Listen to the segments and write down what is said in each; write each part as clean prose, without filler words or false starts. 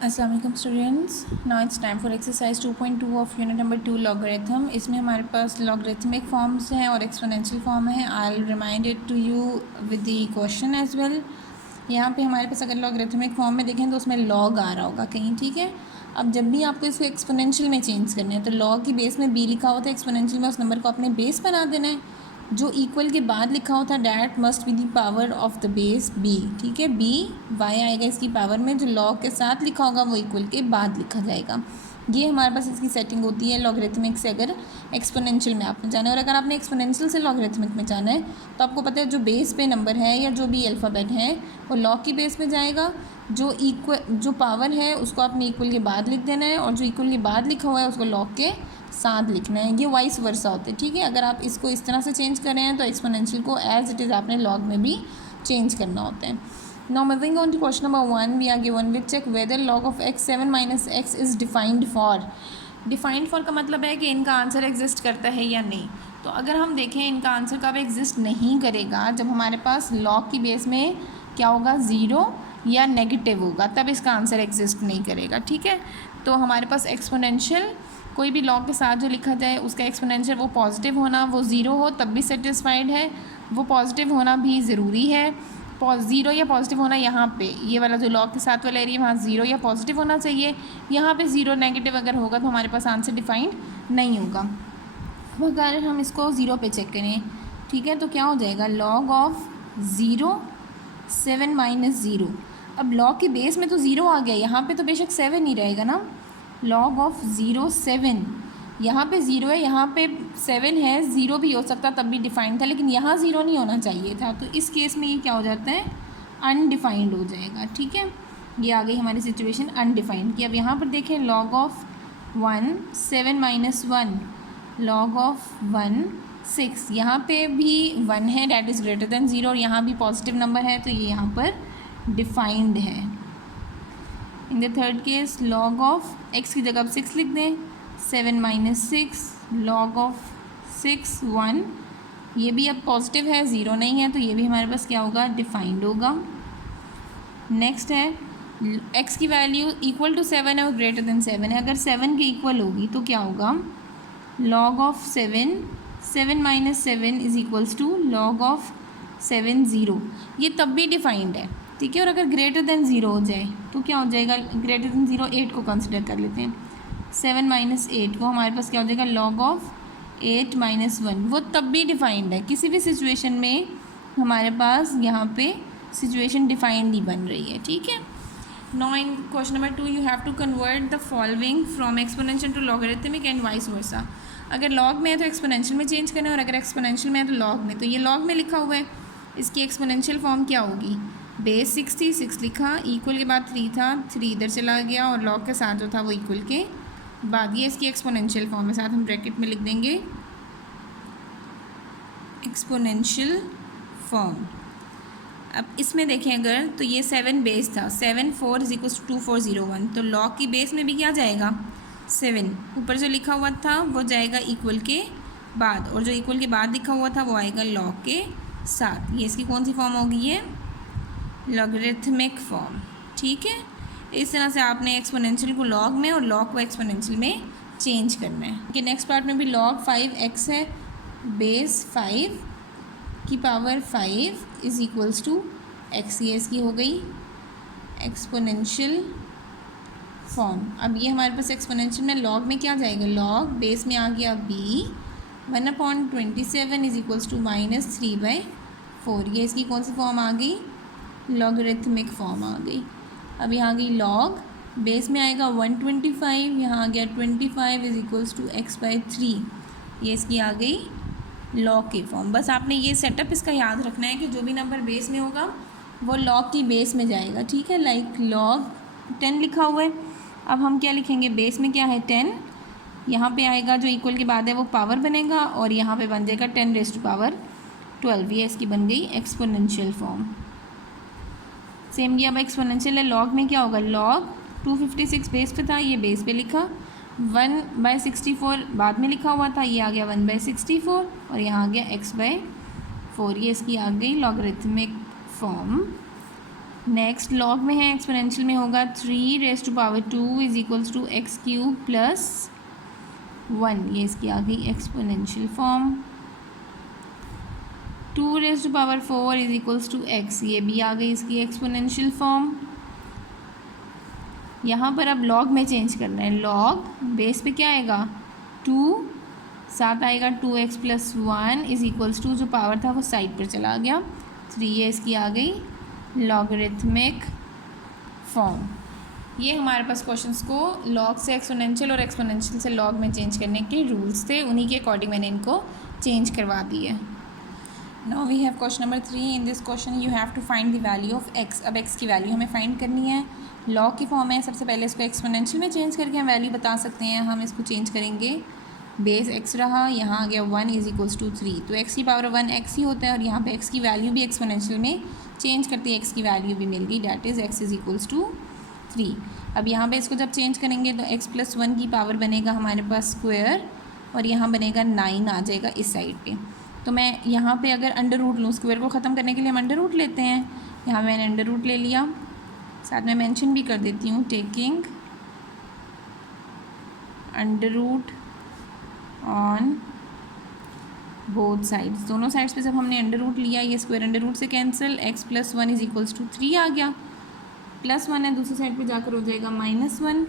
Assalamualaikum students. Now it's time for exercise 2.2 of unit number 2 logarithm. इसमें हमारे पास logarithmic forms हैं और exponential form है. I'll remind it to you with the question as well. यहाँ पे हमारे पास अगर logarithmic form में देखें तो उसमें log आ रहा होगा कहीं, ठीक है. अब जब भी आपको इसको exponential में चेंज करना है तो log की बेस में b लिखा होता है, exponential में उस नंबर को अपने बेस बना देना है. जो इक्वल के बाद लिखा होता है that must be the power of the base b, ठीक है. b y आएगा इसकी पावर में, जो लॉग के साथ लिखा होगा वो इक्वल के बाद लिखा जाएगा. ये हमारे पास इसकी सेटिंग होती है लॉगरिथमिक से अगर एक्सपोनेंशियल में आपने जाना है. और अगर आपने एक्सपोनेंशियल से लॉगरिथमिक में जाना है तो आपको पता है जो बेस पे नंबर है या जो भी अल्फ़ाबेट है वो लॉग की बेस पे जाएगा. जो पावर है उसको आपने इक्वल के बाद लिख देना है और जो इक्वल के बाद लिखा हुआ है उसको लॉग के साथ लिखना है. ये वाइस वर्सा होते हैं, ठीक है. अगर आप इसको इस तरह से चेंज कर रहे हैं तो एक्सपोनेंशियल को एज इट इज़ आपने लॉग में भी चेंज करना होता है. Now moving on to question number 1, we are given which check whether log of x 7 minus x is defined for. Defined for का मतलब है कि इनका आंसर एग्जिस्ट करता है या नहीं. तो अगर हम देखें इनका आंसर कब एग्जिस्ट नहीं करेगा, जब हमारे पास लॉग की बेस में क्या होगा, ज़ीरो या नेगेटिव होगा, तब इसका आंसर एग्जिस्ट नहीं करेगा, ठीक है. तो हमारे पास एक्सपोनेंशियल कोई भी लॉग के साथ जो लिखा जाए उसका एक्सपोनेंशियल वो पॉजिटिव होना, वो ज़ीरो हो तब भी सेटिस्फाइड है, वो पॉजिटिव होना भी ज़रूरी है. ज़ीरो या पॉजिटिव होना, यहाँ पे ये वाला जो लॉग के साथ वाला एरिया वहाँ ज़ीरो या पॉजिटिव होना चाहिए. यहाँ पे ज़ीरो नेगेटिव अगर होगा तो हमारे पास आंसर डिफाइंड नहीं होगा. अगर हम इसको ज़ीरो पे चेक करें, ठीक है, तो क्या हो जाएगा, log of zero 7 minus zero. अब लॉग के बेस में तो ज़ीरो आ गया, यहाँ पे तो बेशक 7 ही रहेगा ना. लॉग ऑफ 0 7, यहाँ पे ज़ीरो है, यहाँ पे 7 है, ज़ीरो भी हो सकता तब भी डिफाइंड था, लेकिन यहाँ ज़ीरो नहीं होना चाहिए था. तो इस केस में ये क्या हो जाता है, अनडिफाइंड हो जाएगा, ठीक है. ये आ गई हमारी सिचुएशन अनडिफाइंड की. अब यहाँ पर देखें log of 1 7 minus 1, log of 1 6, यहाँ पे भी 1 है that is greater than zero और यहाँ भी पॉजिटिव नंबर है तो ये यहाँ पर डिफाइंड है. In the third case log of x की जगह आप 6 लिख दें, 7 माइनस 6, लॉग ऑफ 6 1, ये भी अब पॉजिटिव है, ज़ीरो नहीं है, तो ये भी हमारे पास क्या होगा, डिफाइंड होगा. नेक्स्ट है x की वैल्यू इक्वल टू 7 है और ग्रेटर देन 7 है. अगर 7 के इक्वल होगी तो क्या होगा, log of 7 7 minus 7 is equals to log of 7 zero. ये तब भी डिफाइंड है, ठीक है. और अगर ग्रेटर देन ज़ीरो हो जाए तो क्या हो जाएगा, ग्रेटर देन ज़ीरो 8 को कंसिडर कर लेते हैं. 7 माइनस 8 वो हमारे पास क्या हो जाएगा, लॉग ऑफ 8 माइनस 1, वो तब भी डिफाइंड है. किसी भी सिचुएशन में हमारे पास यहाँ पे सिचुएशन डिफाइंड ही बन रही है, ठीक है. Now in question number 2 you have to convert the following from exponential to logarithmic and vice versa. अगर लॉग में है तो एक्सपोनेंशियल में चेंज करना है और अगर एक्सपोनेंशियल में है तो लॉग में. तो ये लॉग में लिखा हुआ है, इसकी एक्सपोनेंशियल फॉर्म क्या होगी, बेस 6 थी, 6 लिखा, इक्वल के बाद 3 था, 3 इधर चला गया और लॉग के साथ जो था वो इक्वल के बाद. ये इसकी एक्सपोनेंशियल फॉर्म है, साथ हम ब्रैकेट में लिख देंगे एक्सपोनेंशियल फॉर्म. अब इसमें देखें अगर तो ये 7 बेस था, 7 4 इज इक्वल टू 2401, तो लॉग की बेस में भी क्या जाएगा, 7. ऊपर जो लिखा हुआ था वो जाएगा इक्वल के बाद और जो इक्वल के बाद लिखा हुआ था वो आएगा लॉग के साथ. ये इसकी कौन सी फॉर्म होगी, ये लॉगरिथमिक फॉर्म, ठीक है. इस तरह से आपने एक्सपोनेंशियल को लॉग में और लॉग को एक्सपोनेंशियल में चेंज करना है. कि नेक्स्ट पार्ट में भी लॉग 5x है, बेस 5 की power 5 is equals to x. ये इसकी हो गई एक्सपोनेंशियल फॉर्म. अब ये हमारे पास एक्सपोनेंशियल में लॉग में क्या जाएगा, लॉग बेस में आ गया b 1/27 इज़ इक्वल्स टू -3/4. ये इसकी कौन सी फॉर्म आ गई, लॉगरिथमिक फॉर्म आ गई. अब यहाँ गई लॉग बेस में आएगा 125, यहाँ आ गया 25 इज़ इक्वल्स टू x/3. ये इसकी आ गई लॉग की फॉर्म. बस आपने ये सेटअप इसका याद रखना है कि जो भी नंबर बेस में होगा वो लॉग की बेस में जाएगा, ठीक है. लाइक लॉग 10 लिखा हुआ है, अब हम क्या लिखेंगे, बेस में क्या है 10, यहाँ पे आएगा जो इक्वल के बाद है वो पावर बनेगा और यहाँ पे बन जाएगा 10 रेज़ टू पावर 12. ये इसकी बन गई एक्सपोनेंशियल फॉर्म. सेम ये अब एक्सपोनेंशियल है, लॉग में क्या होगा, लॉग 256 बेस पे था, ये बेस पे लिखा, 1/64 बाद में लिखा हुआ था, ये आ गया 1/64 और यहाँ आ गया x/4. ये इसकी आ गई लॉगरिथमिक फॉर्म. नेक्स्ट लॉग में है, एक्सपोनेंशियल में होगा 3⁻² is equals to x³ plus 1, ये इसकी आ गई exponential form. 2⁴ is equals to x, ये भी आ गई इसकी एक्सपोनेंशियल फॉर्म। यहाँ पर अब लॉग में चेंज करना है, लॉग बेस पे क्या आएगा 2, साथ आएगा 2x plus 1 is equals to, जो पावर था वो साइड पर चला गया 3, ये इसकी आ गई लॉगरिथमिक फॉर्म। ये हमारे पास क्वेश्चंस को लॉग से एक्सपोनेंशियल और एक्सपोनेंशियल से लॉग में चेंज करने के रूल्स थे, उन्हीं के अकॉर्डिंग मैंने इनको चेंज करवा दी है। Now we have question number 3। In this question you have to find the value of x। अब x की वैल्यू हमें फाइंड करनी है, लॉग की फॉर्म है। सबसे पहले इसको एक्सपोनेंशियल में चेंज करके हम वैल्यू बता सकते हैं। हम इसको चेंज करेंगे, बेस x रहा, यहाँ आ गया 1 इज इक्वल्स टू 3, तो x की पावर 1 x ही होता है, और यहाँ पे x की वैल्यू भी एक्सपोनेंशियल में चेंज करते हैं, x की वैल्यू भी मिल गई, that is x is equals to 3। अब यहाँ पे इसको जब चेंज करेंगे तो x प्लस 1 की पावर बनेगा हमारे पास स्क्वायर, और यहाँ बनेगा 9 आ जाएगा इस साइड पे। तो मैं यहाँ पे अगर अंडर रूट लूँ, स्क्वायर को ख़त्म करने के लिए हम अंडर रूट लेते हैं, यहाँ मैंने अंडर रूट ले लिया, साथ में मेंशन भी कर देती हूँ taking under root on both sides. दोनों साइड्स पे जब हमने अंडर रूट लिया, ये स्क्वायर अंडर रूट से cancel, x plus 1 is equals to 3 आ गया, प्लस 1 है दूसरी साइड पे जाकर हो जाएगा -1,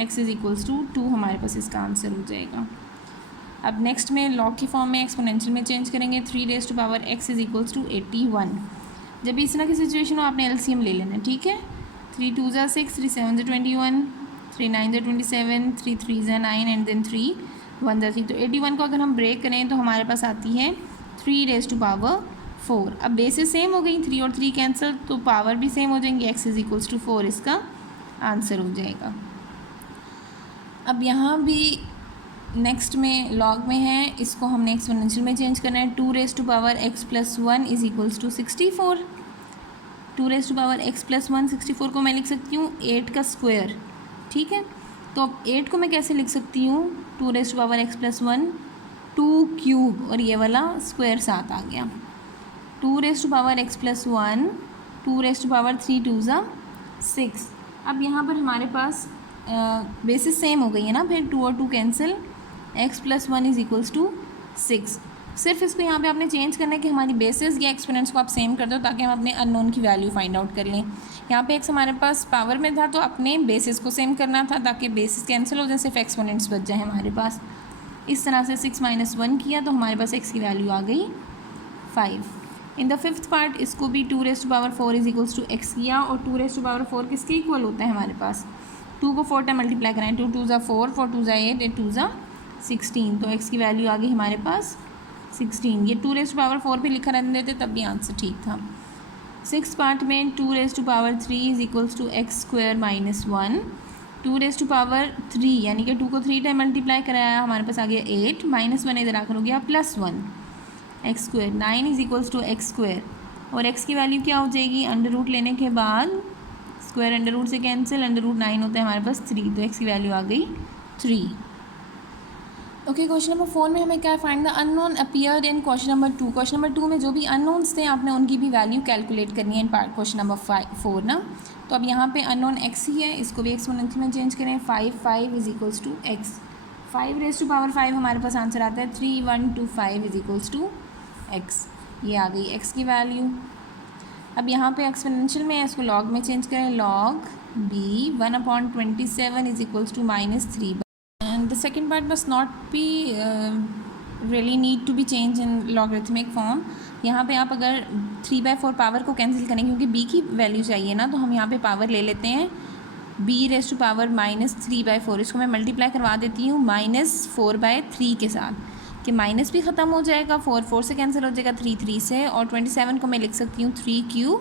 x इज इक्वल्स टू 2 हमारे पास इसका आंसर हो जाएगा। अब नेक्स्ट में लॉग की फॉर्म में एक्सपोनेंशियल में चेंज करेंगे, 3⁻x इज इक्वल्स टू 81। जब भी इस तरह की सिचुएशन हो आपने LCM ले लेना, ठीक है। 3 2 ज़ा 6, 3 7 ज़ा 21, 3 9 ज़ा 27, 3 3 ज़ा 9 एंड देन 3 1 ज़ा 3। तो 81 को अगर हम ब्रेक करें तो हमारे पास आती है 3⁻4। अब बेसिस सेम हो गई, 3 और 3 कैंसिल, तो पावर भी सेम हो जाएंगी, x इज इक्वल्स टू 4 इसका आंसर हो जाएगा। अब यहाँ भी नेक्स्ट में लॉग में है, इसको हमने एक्सपोनेंशियल में चेंज करना है, 2⁻x plus 1 is equals to 64। 2⁻x plus 1 64 को मैं लिख सकती हूँ 8 का स्क्वायर, ठीक है। तो अब 8 को मैं कैसे लिख सकती हूँ, 2⁻x प्लस 1 2 क्यूब, और ये वाला स्क्वायर साथ आ गया, 2⁻x प्लस 1 2⁻3 2 ज़ा 6। अब यहाँ पर हमारे पास बेसिस सेम हो गई है ना, फिर 2 और 2 cancel, x plus 1 is equals to 6। सिर्फ इसको यहाँ पे आपने चेंज करना है कि हमारी बेसिस या एक्सपोनेंट्स को आप सेम कर दो, ताकि हम अपने अननोन की वैल्यू फाइंड आउट कर लें। यहाँ पे x हमारे पास पावर में था, तो अपने बेसिस को सेम करना था, ताकि बेसिस कैंसिल हो जाए, सिर्फ एक्सपोनेंट्स बच जाए हमारे पास। इस तरह से 6 - 1 किया तो हमारे पास x की वैल्यू आ गई 5। इन द फिफ्थ पार्ट इसको भी 2⁻4 इज इक्वल्स टू x किया, और 2⁻4 किसके इक्वल होता है हमारे पास, 2 को 4 टाइम मल्टीप्लाई कराएं, 2 2 ज़ा 4, 4 2 ज़ा 8, 8 2 ज़ा 16, तो x की वैल्यू आ गई हमारे पास 16। ये 2⁻4 पे लिखा रहने देते तब भी आंसर ठीक था। सिक्स पार्ट में 2⁻3 इज इक्वल्स टू x² - 1। 2⁻3 यानी कि 2 को 3 टाइम मल्टीप्लाई कराया, हमारे पास आ गया 8, -1 इधर आकर हो गया +1, x²। 9 is equals to x², और x की वैल्यू क्या हो जाएगी, अंडर रूट लेने के बाद स्क्वायर अंडर रूट से कैंसिल, अंडर रूट 9 होता है हमारे पास 3, तो x की वैल्यू आ गई 3। ओके, क्वेश्चन नंबर 4 में हमें क्या find the unknown appeared in question number 2। Question number 2 में जो भी अननोन्स थे आपने उनकी भी वैल्यू कैलकुलेट करनी है इन पार्ट क्वेश्चन नंबर 4 ना। तो अब यहाँ पे अननोन x ही है, इसको भी एक्सपोनेंशियल में चेंज करें, 5 इज इक्वल्स टू x। 5⁻5 हमारे पास आंसर आता है 3125 इज इक्वल्स टू x। ये आ गई x की वैल्यू। अब यहाँ पे एक्सपोनेंशियल में है, इसको लॉग में चेंज करें, log b 1/27 is equals to -3। And the second part must not be really need to be change in logarithmic form. यहाँ पे आप अगर 3/4 पावर को कैंसिल करें, क्योंकि b की वैल्यू चाहिए ना, तो हम यहाँ पे पावर ले लेते हैं b⁻³ इसको मैं मल्टीप्लाई करवा देती हूँ -4/3 के साथ, कि माइनस भी ख़त्म हो जाएगा, 4 से कैंसिल हो जाएगा, 3 से, और 27 को मैं लिख सकती हूँ 3³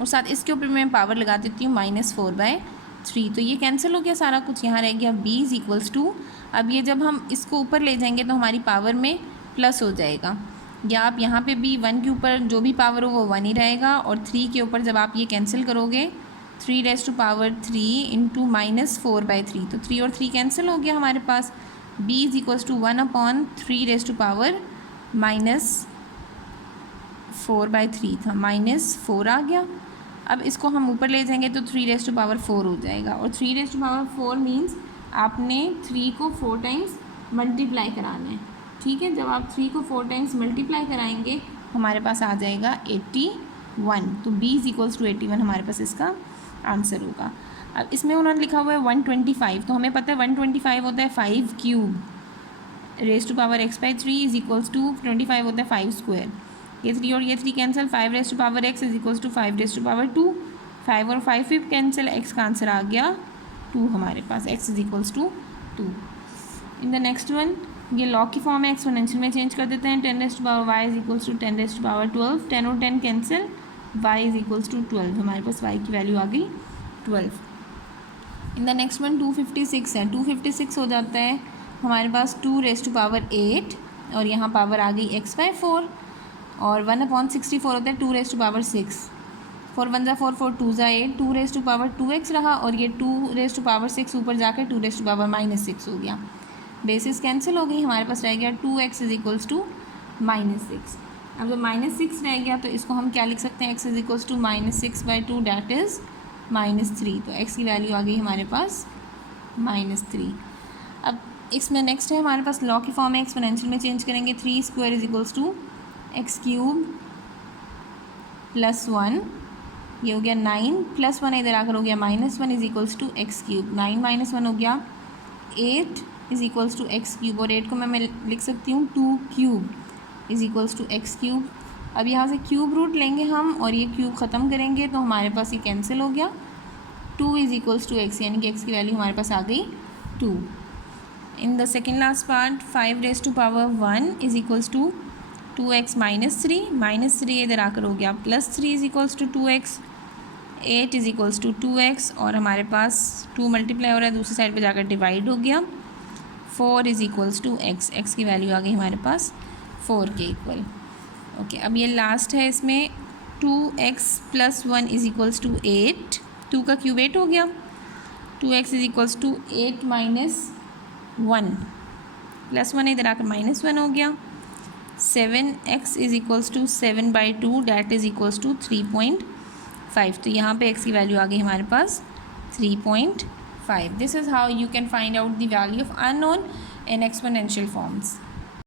और साथ इसके ऊपर मैं पावर लगा देती हूँ -4/3। तो ये कैंसिल हो गया सारा कुछ, यहाँ रह गया b इज इक्वल्स टू। अब ये जब हम इसको ऊपर ले जाएंगे तो हमारी पावर में प्लस हो जाएगा, या आप यहाँ पे भी 1 के ऊपर जो भी पावर हो वो 1 ही रहेगा, और 3 के ऊपर जब आप ये कैंसिल करोगे 3⁻³ इंटू -4/3, तो 3 और 3 कैंसिल हो गया हमारे पास, b इज इक्वल्स टू 1/3⁻⁻4/3 था, -4 आ गया। अब इसको हम ऊपर ले जाएंगे तो 3⁴ हो जाएगा, और 3⁴ मीन्स आपने 3 को 4 टाइम्स मल्टीप्लाई कराना है। ठीक है, जब आप 3 को 4 टाइम्स मल्टीप्लाई कराएंगे हमारे पास आ जाएगा 81। तो b = 81 हमारे पास इसका आंसर होगा। अब इसमें उन्होंने लिखा हुआ है 125, तो हमें पता है 125 होता है 5 क्यूब (x/3 = 25 होता है 5 स्क्वायर। ये 3 और ये 3 कैंसिल, 5⁵x = 5⁵2, 5 और 5 भी कैंसिल, x का आंसर आ गया 2 हमारे पास, x = 2। In the next one, ये लॉग की फॉर्म है, एक्सपोनेंशियल में चेंज कर देते हैं। 10⁻y = 10⁻12, 10 और 10 कैंसिल, y = 12 हमारे पास y की वैल्यू आ गई 12। इन द नेक्स्ट वन 256 है, 256 हो जाता है हमारे पास 2⁸ और यहाँ पावर आ गई x/4, और 1/64 होता है 2⁻6। 4 1 4, 4 2 8, 2⁻2x रहा, और ये 2⁻6 ऊपर जाकर 2⁻−6 हो गया। बेसिस कैंसिल हो गई, हमारे पास रह गया 2x = -6। अब जब -6 रह गया तो इसको हम क्या लिख सकते हैं, x = -6/2 दैट इज़ -3। तो x की वैल्यू आ गई हमारे पास -3। अब इसमें नेक्स्ट है हमारे पास लॉग की फॉर्म है, एक्सपोनेंशियल में चेंज करेंगे। 3² = x³ + 1, ये हो गया 9 + 1 इधर आकर हो गया -1 = x³। 9 - 1 हो गया 8 = x³, और 8 को मैं लिख सकती हूँ 2³ = x³। अब यहाँ से क्यूब रूट लेंगे हम और ये क्यूब ख़त्म करेंगे तो हमारे पास ये कैंसिल हो गया। 2 = x, यानी कि x की वैल्यू हमारे पास आ गई 2। In the second last part 5⁻1 = 2x - 3, -3 इधर आकर हो गया +3 = 2x। 8 = 2x, और हमारे पास 2 मल्टीप्लाई हो रहा है, दूसरी साइड पे जाकर डिवाइड हो गया। 4 = x, x की वैल्यू आ गई हमारे पास 4 के इक्वल। ओके, अब ये लास्ट है, इसमें 2x + 1 = 8, 2 का क्यूब 8 हो गया। 2x = 8 - 1 + 1 इधर आकर -1 हो गया। 7x = 7/2 that is = 3.5। तो यहाँ पे x की वैल्यू आ गई हमारे पास 3.5। This is how you can find out the value of unknown in exponential forms.